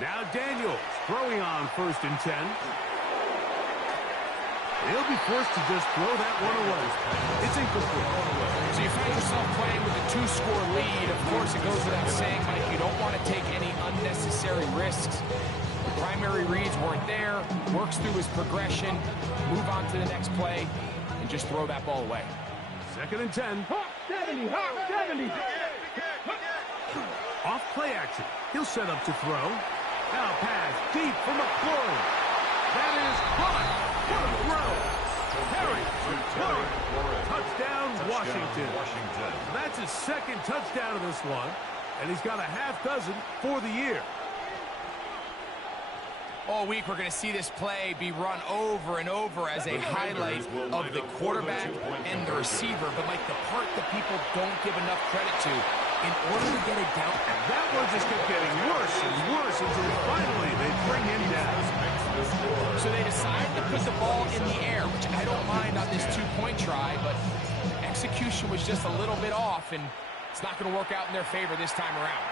Now Daniels throwing on 1st and 10. He'll be forced to just throw that one away. It's incomplete. So you find yourself playing with a 2-score lead. Of course, it goes without saying, Mike, you don't want to take any unnecessary risks. The primary reads weren't there. Works through his progression. Move on to the next play and just throw that ball away. 2nd and 10. 70. Off play action. He'll set up to throw. Now pass deep from McLaurin. That is caught. What a throw. Terry McLaurin. Touchdown, Washington. That's his 2nd touchdown of this one. And he's got a half dozen for the year. All week, we're going to see this play be run over and over as a highlight of the quarterback and the receiver. But, Mike, the part that people don't give enough credit to, in order to get it down, that one just kept getting worse and worse until finally they bring him down. So they decided to put the ball in the air, which I don't mind on this 2-point try, but execution was just a little bit off, and it's not going to work out in their favor this time around.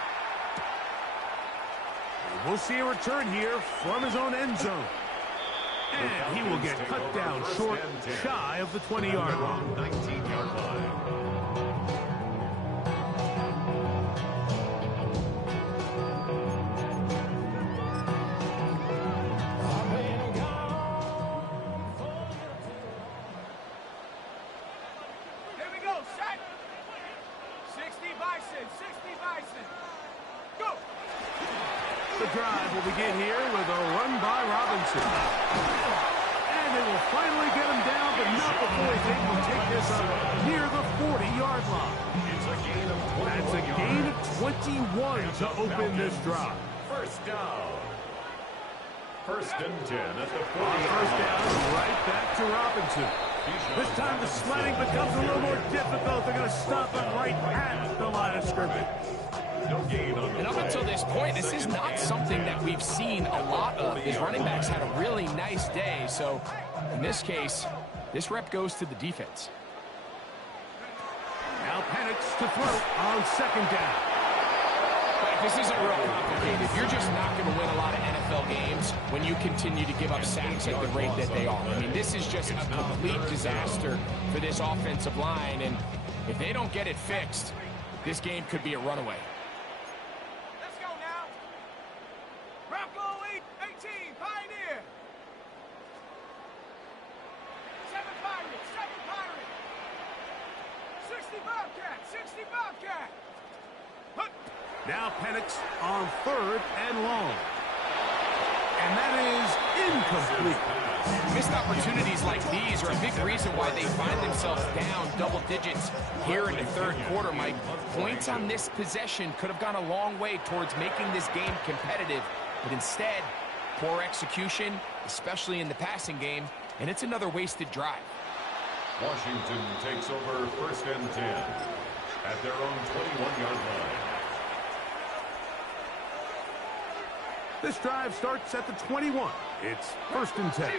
We'll see a return here from his own end zone. And he will get cut down short, shy of the 20-yard line. 19-yard line. Here we go, set. 60 Bison, 60 Bison. Go. The drive will begin here with a run by Robinson. And they will finally get him down, but not before he's able to take this up near the 40-yard line. It's a gain of 21. That's a gain of 21 to open this drive. First down. 1st and 10 at the 40. First down, right back to Robinson. This time the sliding becomes a little more difficult. They're going to stop him right at the line of scrimmage. No gain on the And up until this point, this is not something that we've seen a lot of. His running backs had a really nice day. So in this case, this rep goes to the defense. Now Penix to throw on 2nd down. But this isn't real complicated. You're just not going to win a lot of NFL games when you continue to give up sacks at the rate that they are. I mean, this is just a complete disaster for this offensive line. And if they don't get it fixed, this game could be a runaway. Let's go now. Bronco 18, Pioneer. 7 Pirates, 60 Bobcat, 60 Bobcat. Now Penix on 3rd and long. And that is incomplete. Missed opportunities like these are a big reason why they find themselves down double digits here in the 3rd quarter, Mike. Points on this possession could have gone a long way towards making this game competitive, but instead, poor execution, especially in the passing game, and it's another wasted drive. Washington takes over 1st and 10 at their own 21-yard line. This drive starts at the 21. It's 1st and 10.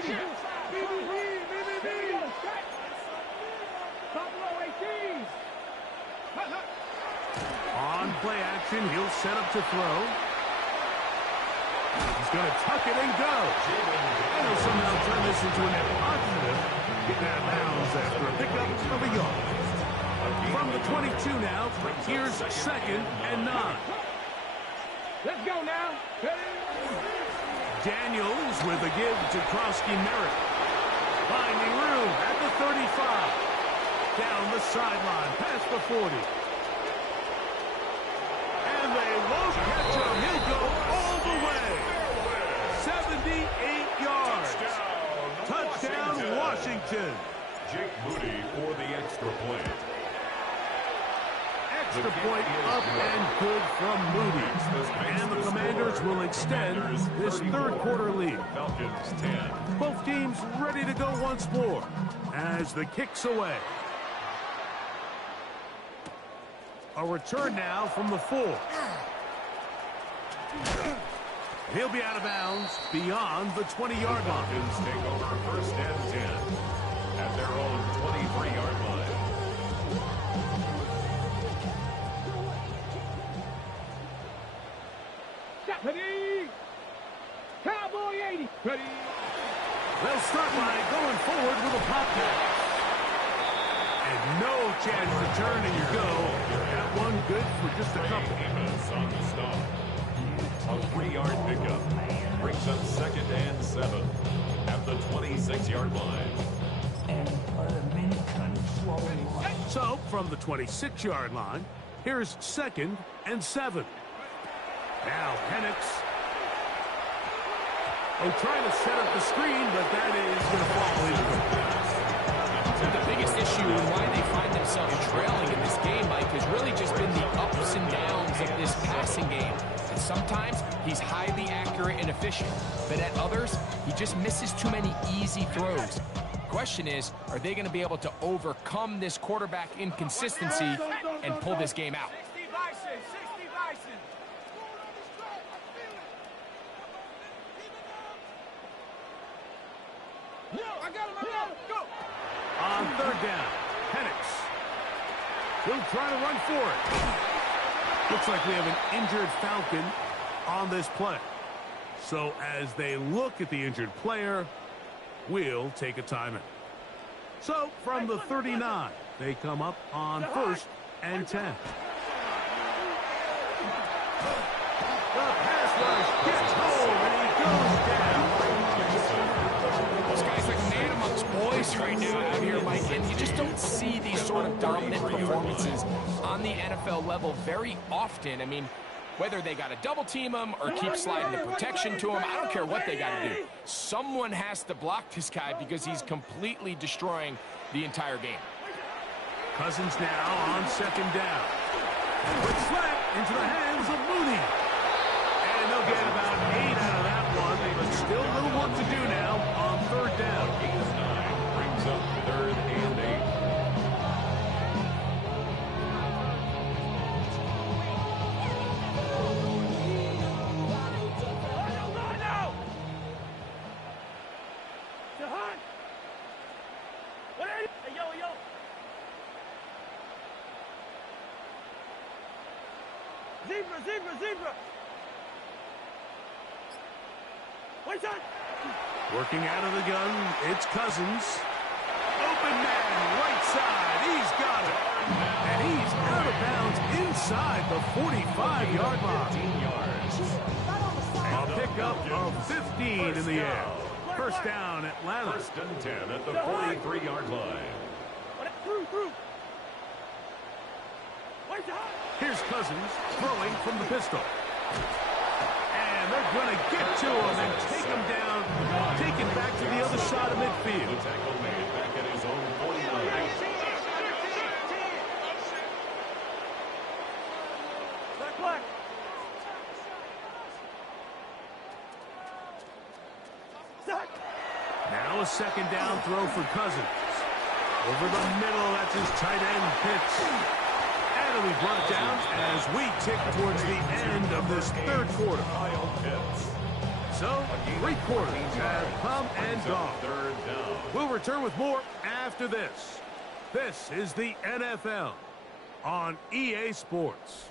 On play action, he'll set up to throw. He's going to tuck it and go. And he'll somehow turn this into a net positive. Getting out of bounds after a pickup of a yard. From the 22 now, here's 2nd and 9. Let's go now. Daniels with a give to Krosky-Merritt. Finding room at the 35. Down the sideline, past the 40. And they won't catch him. He'll go all the way. 78 yards. Touchdown, Washington. Jake Moody for the extra point. Extra point up and good from Moody. And the Commanders will extend this 3rd quarter lead. Falcons 10. Both teams ready to go once more as the kick's away. A return now from the 4. He'll be out of bounds beyond the 20-yard line. Falcons take over 1st and 10 at their own 23-yard line. Stephanie Cowboy 80. Ready. They'll start by going forward with a pop pass. And no chance to turn, and you go. That one good for just a couple. Davis on the stop. A 3-yard pickup brings up 2nd and 7 at the 26-yard line. So, from the 26-yard line, here's 2nd and 7. Now, Penix. Oh, trying to set up the screen, but that is going to fall into. The biggest issue and why they find themselves trailing in this game, Mike, has really just been the ups and downs of this passing game. And sometimes he's highly accurate and efficient, but at others, he just misses too many easy throws. Question is, are they going to be able to overcome this quarterback inconsistency and pull this game out? 60 Bison. 60 Bison. No, I got him. Go. On 3rd down, Penix. He'll try to run for it. Looks like we have an injured Falcon on this play. So as they look at the injured player, we'll take a timeout. So from the 39, they come up on 1st and 10. The pass rush gets home, and he goes down. This guy's like a man amongst boys right now out here, Mike, and you just don't see these sort of dominant performances on the NFL level very often. I mean, whether they got to double team him or keep sliding the protection to him, I don't care what they got to do. Someone has to block this guy because he's completely destroying the entire game. Cousins now on 2nd down. Quick slap into the hands of Mooney. And they'll get about 8 out of that one, but still a little work to do now on 3rd down. 9 brings up 3rd and 8. Zebra. Wait on. Working out of the gun, it's Cousins. Open man, right side. He's got it. And he's out of bounds inside the 45-yard line. 15 yards. A pickup of 15 in the air. 1st down, Atlanta. 1st and 10 at the 43-yard line. Through. Here's Cousins throwing from the pistol. And they're going to get to him and take him down, take him back to the other side of midfield. The tackle made back at his own 49. Now a 2nd down throw for Cousins. Over the middle, that's his tight end Pitts. And he'll be brought down as we tick towards the end of this 3rd quarter. So, 3 quarters have come and gone. 3rd down. We'll return with more after this. This is the NFL on EA Sports.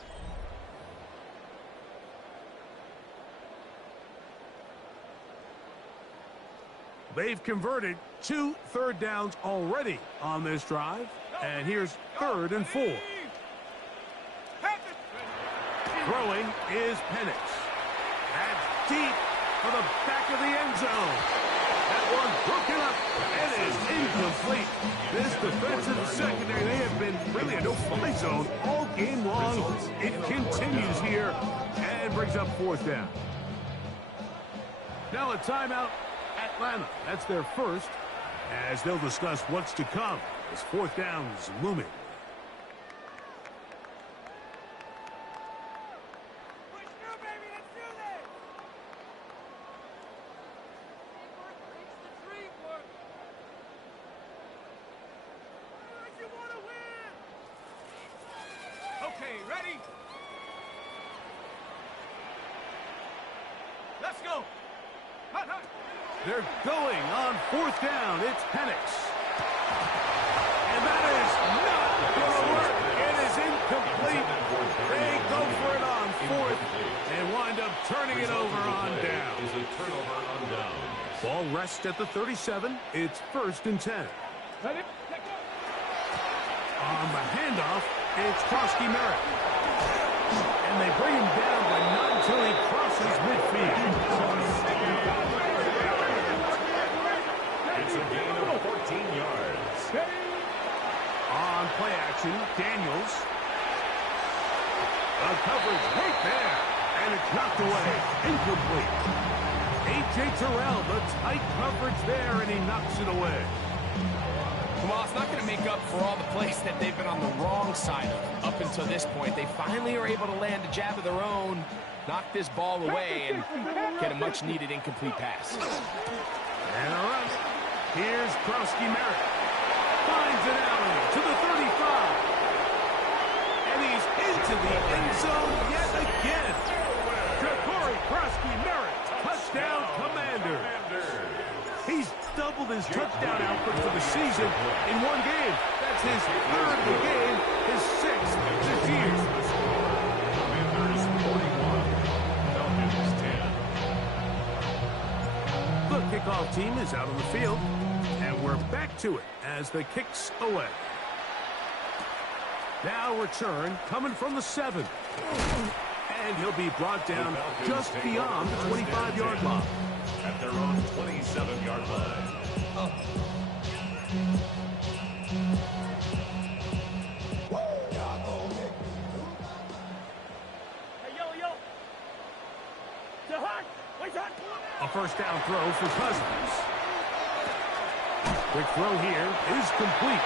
They've converted 2 3rd downs already on this drive. And here's 3rd and 4. Throwing is Penix. That's deep for the back of the end zone. That one broken up. It is incomplete. This defensive secondary, they have been really a no-fly zone all game long. It continues here and brings up 4th down. Now a timeout. Atlanta, that's their 1st, as they'll discuss what's to come as 4th down is looming. Okay, ready? Let's go. Hut. They're going on 4th down. It's Penix. And that is not going to work. It is incomplete. They go for it on fourth and wind up turning it over on down. Is a turnover on down. Ball rests at the 37. It's 1st and 10. On the handoff, it's Krosky Merritt. And they bring him down, but not until he crosses midfield. It's a gain of 14 yards. On play action, Daniels. A coverage right there. And it's knocked away. Incomplete. A.J. Terrell, the tight coverage there, and he knocks it away. Well, it's not going to make up for all the plays that they've been on the wrong side of up until this point. They finally are able to land a jab of their own, knock this ball away, and get a much-needed incomplete pass. And a run. Here's Krosky Merritt. Finds an alley to the 35. And he's into the end zone yet again. Ja'Cory Krosky Merritt, touchdown Commander. He's doubled his touchdown output for the season in one game. That's his 3rd of the game, his 6th this year. Commanders 41, Falcons 10. The kickoff team is out on the field, and we're back to it as the kick's away. Now return coming from the 7. And he'll be brought down just beyond the 25-yard line. At their own 27-yard line. A first down throw for Cousins. Quick throw here is complete.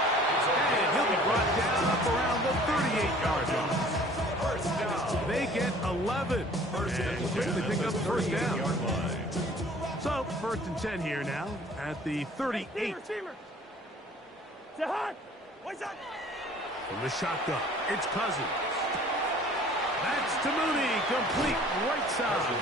And he'll be brought down up around the 38-yard line. First down. They get 11. And quickly pick up the first down. So, 1st and 10 here now at the 38. From the shotgun, it's Cousins. That's to Mooney, complete right side.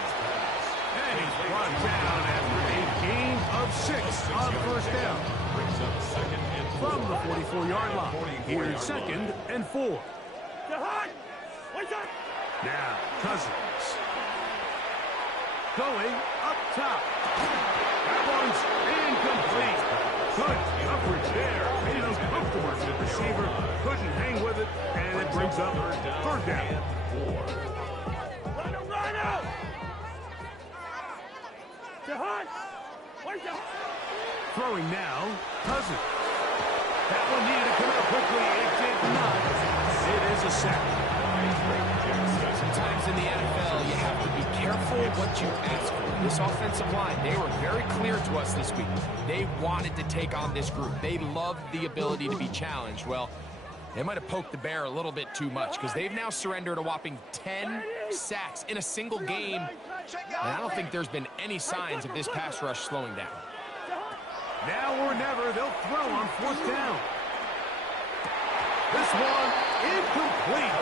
And he's brought down after a gain of 6 on first down. Brings up 2nd and 4. From the 44-yard line, here's 2nd and 4. Now, Cousins. Going up top. That one's incomplete. Good coverage there. Made it uncomfortable for the receiver. Couldn't hang with it, and it brings up 3rd down. Throwing now, Cousins. That one needed to come out quickly. It did not. It is a sack. Sometimes in the NFL, you have to be careful what you ask for. This offensive line, they were very clear to us this week. They wanted to take on this group. They loved the ability to be challenged. Well, they might have poked the bear a little bit too much because they've now surrendered a whopping 10 sacks in a single game. And I don't think there's been any signs of this pass rush slowing down. Now or never, they'll throw on 4th down. This one incomplete.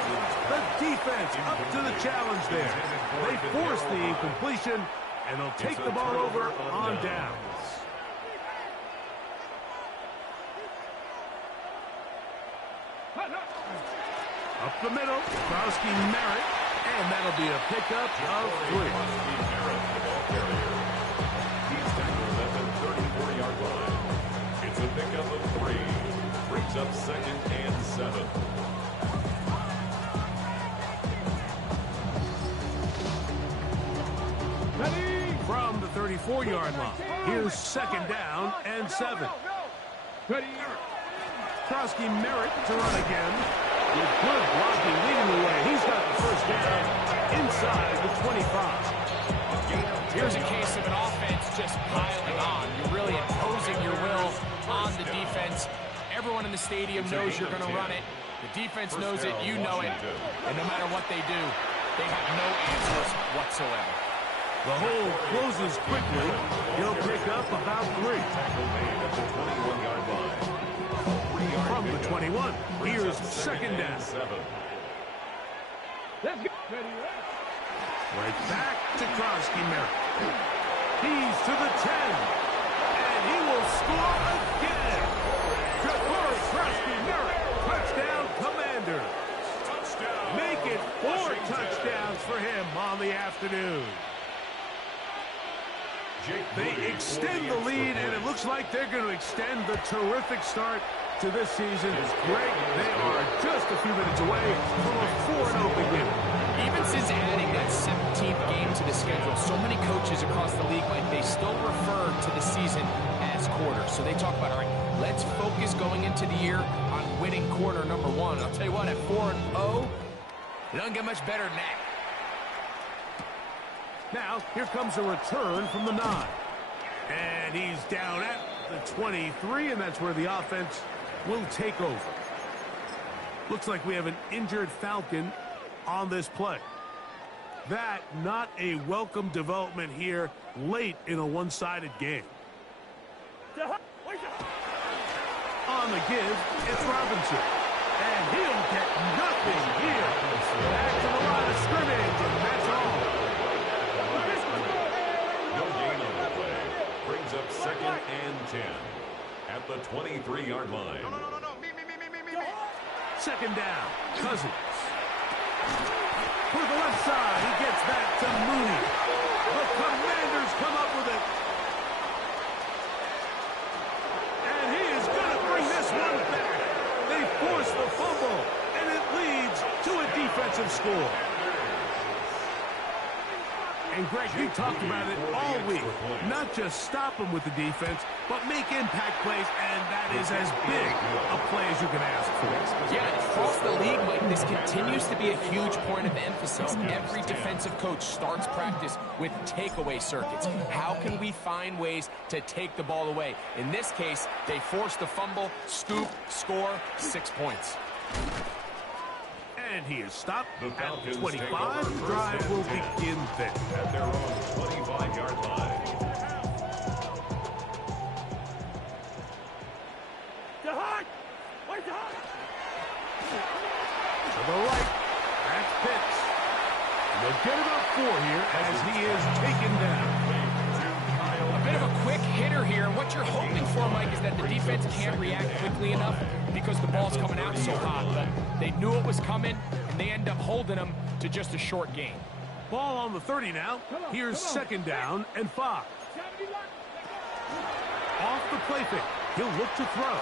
The defense up to the challenge there. They force the incompletion, and they'll take the ball over on downs. Up the middle, Krosky Merritt, and that'll be a pickup of 3. He's tackled at the 34-yard line. It's a pickup of 3. Brings up 2nd and 7. From the 34-yard line, here's 2nd down and 7. Krosky Merritt to run again. With good blocking leading the way. He's got the first down inside the 25. Here's a case of an offense just piling on. You're really imposing your will on the defense. Everyone in the stadium knows you're going to run it. The defense knows it, you know it. And no matter what they do, they have no answers whatsoever. The hole closes quickly. He'll pick up about 3. From the 21, here's 2nd down. Right back to Krosky Merritt. He's to the 10. And he will score again. Ja'Cory Krosky Merritt, touchdown Commander. Make it 4 touchdowns for him on the afternoon. They extend the lead, and it looks like they're going to extend the terrific start to this season. Greg, they are just a few minutes away from a 4-0 beginning. Even since adding that 17th game to the schedule, so many coaches across the league, Mike, they still refer to the season as quarters. So they talk about, all right, let's focus going into the year on winning quarter number one. I'll tell you what, at 4-0, it doesn't get much better than that. Now, here comes a return from the 9. And he's down at the 23, and that's where the offense will take over. Looks like we have an injured Falcon on this play. That not a welcome development here late in a one-sided game. On the give, it's Robinson. And he'll get nothing here. Back to the line of scrimmage, and that's all. No gain on the play. Brings up 2nd and 10 at the 23-yard line. No. Me. 2nd down. Cousins. For the left side, he gets that to Mooney. The Commanders come up with it. And he is going to bring this one back. They force the fumble, and it leads to a defensive score. And, Greg, you talked about it all week. Not just stop them with the defense, but make impact plays, and that is as big a play as you can ask for. Yeah, across the league, Mike, this continues to be a huge point of emphasis. Every defensive coach starts practice with takeaway circuits. How can we find ways to take the ball away? In this case, they force the fumble, scoop, score, 6 points. And he is stopped The at Falcons 25. take over The first drive will and 10 begin there. at their own 25-yard line. To the right, that's Pitts. They'll get about 4 here as he is taken down. A bit of a quick hitter here. What you're hoping for, Mike, is that the defense can't react quickly enough because the ball's coming out so hot. But they knew it was coming, and they end up holding them to just a short gain. Ball on the 30 now. Here's 2nd down and 5. Off the play fake. He'll look to throw.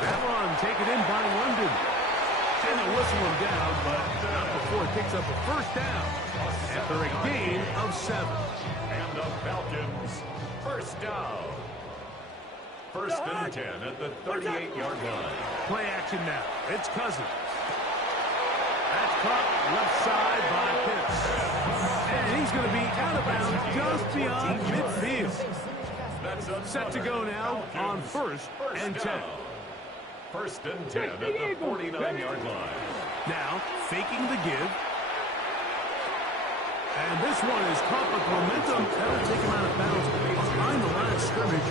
That run taken in by London. And they'll whistle him down, but not before he picks up a 1st down after a gain of 7. And the Falcons, 1st down. 1st and 10 at the 38-yard line. Play action now. It's Cousins. That's caught left side by Pitts. And he's going to be out of bounds just beyond midfield. Set to go now on 1st and 10. 1st and 10 at the 49-yard line. Now, faking the give. And this one is caught with momentum. That'll take him out of bounds behind the line of scrimmage.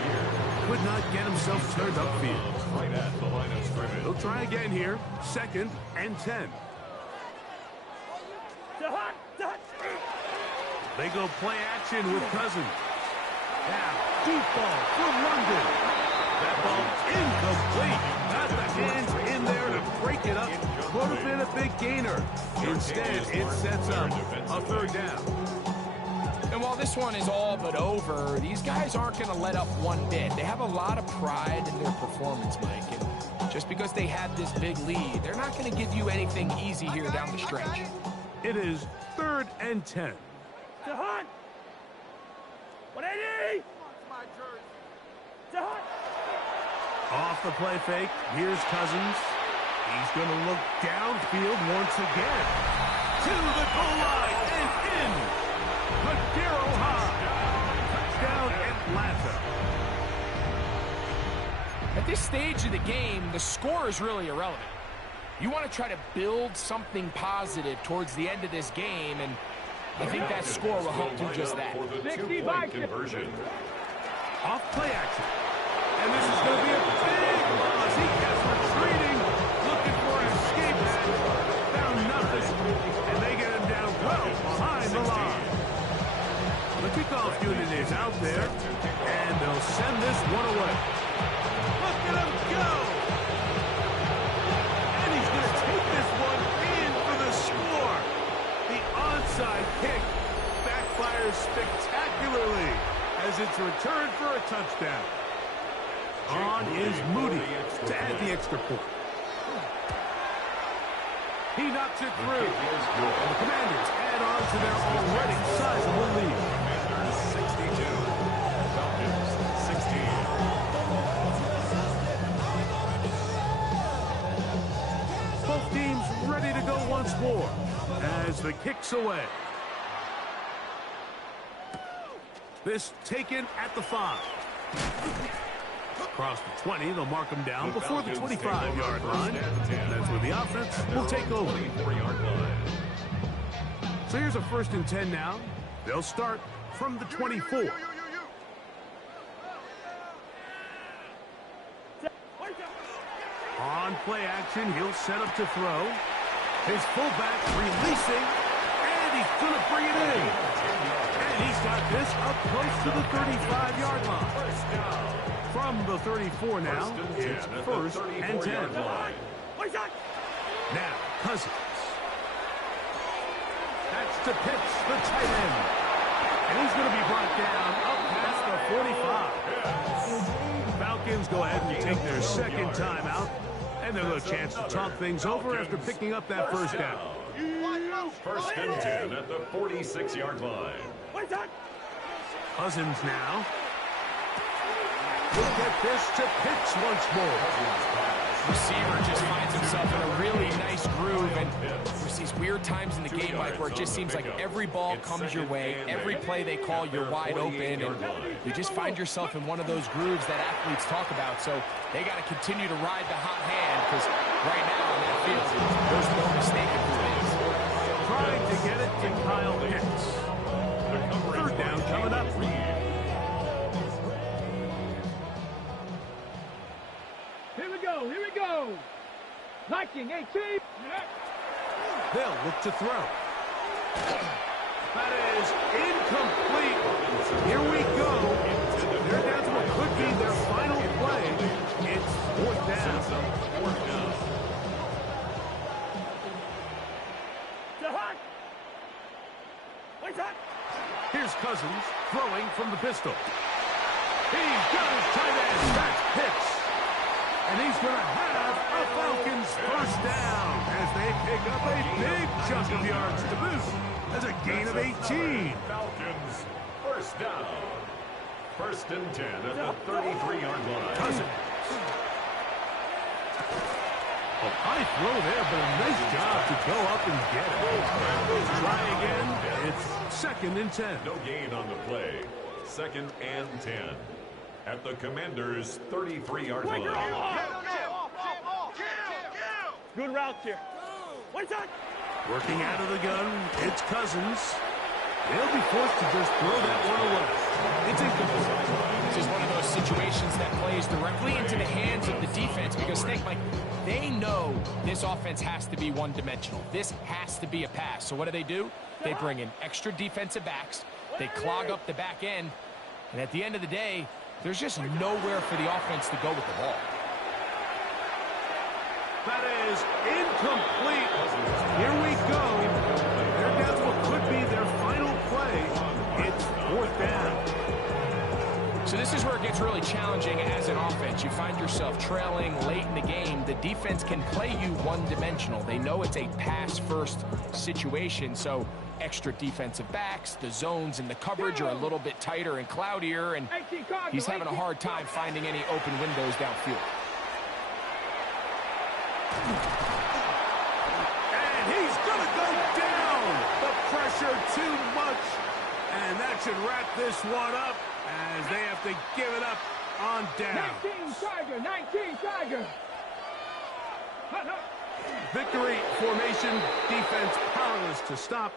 Could not get himself turned upfield. Right at the line of scrimmage. He'll try again here. 2nd and 10. They go play action with Cousins. Now, deep ball for London. That ball incomplete. Got the hands in there to break it up. Would have been a big gainer. Instead, it sets up a 3rd down. And while this one is all but over, these guys aren't going to let up one bit. They have a lot of pride in their performance, Mike. And just because they had this big lead, they're not going to give you anything easy here down the stretch. It is 3rd and 10. Off the play fake. Here's Cousins. He's going to look downfield once again. To the goal line and in. Padero High. Touchdown Atlanta. At this stage of the game, the score is really irrelevant. You want to try to build something positive towards the end of this game, and I think that score will help do just that. For the 2-point conversion. Off play action. And this is going to be a big loss. He kept retreating, looking for an escape hatch. Found nothing. And they get him down well behind the line. The kickoff unit is out there, and they'll send this one away. Look at him go! And he's going to take this one in for the score. The onside onside kick backfires spectacularly as it's returned for a touchdown. On is Moody to add the extra point. He knocks it through. And the Commanders add on to their already sizable lead. Commanders 62, Falcons 16. Both teams ready to go once more as the kick's away. This taken at the 5. Across the 20, they'll mark them down before the 25-yard line. And that's where the offense will take over. 24-yard line. So here's a 1st and 10 now. They'll start from the 24. On play action, he'll set up to throw. His fullback releasing, and he's going to bring it in. And he's got this up close to the 35-yard line. From the 34 now, it's 1st and 10. Now, Cousins. That's to Pitts, the tight end. And he's going to be brought down up past the 45. Falcons go ahead and take their second timeout. And they'll have a chance to talk things over after picking up that first down. 1st and 10 at the 46-yard line. Cousins now. We'll get this to Pitts once more. Receiver just finds himself in a really nice groove, and there's these weird times in the game, Mike, where it just seems like every ball comes your way, every play they call, you're wide open, and you just find yourself in one of those grooves that athletes talk about. So they got to continue to ride the hot hand, because right now on that field, there's no mistaking who it is. Trying to get it to Kyle Pitts. 3rd down coming up. Here we go. Liking 18. They'll look to throw. That is incomplete. Here we go. They're down to what could be their final play. It's 4th down. Here's Cousins throwing from the pistol. He's got his tight end. That's Pitts. And he's going to have a Falcons 1st down as they pick up a big chunk of yards to boot. That's a gain of 18. Falcons 1st down. 1st and 10 at the 33-yard line. Cousins. A high throw there, but a nice job to go up and get it. Try again. It's 2nd and 10. No gain on the play. 2nd and 10. At the Commanders' 33-yard line. Good route here. Working out of the gun, it's Cousins. They'll be forced to just throw that one away. It's incomplete. This is one of those situations that plays directly into the hands of the defense, because think, like, they know this offense has to be one-dimensional. This has to be a pass. So what do? They bring in extra defensive backs. They clog up the back end. And at the end of the day, there's just nowhere for the offense to go with the ball. That is incomplete. Here we go. They're down to what could be their final play. It's 4th down. So this is where it gets really challenging as an offense. You find yourself trailing late in the game. The defense can play you one-dimensional. They know it's a pass-first situation, so extra defensive backs, the zones and the coverage are a little bit tighter and cloudier, and he's having a hard time finding any open windows downfield. And he's going to go down. The pressure too much. And that should wrap this one up as they have to give it up on down. 19 Tiger. Victory formation, defense powerless to stop.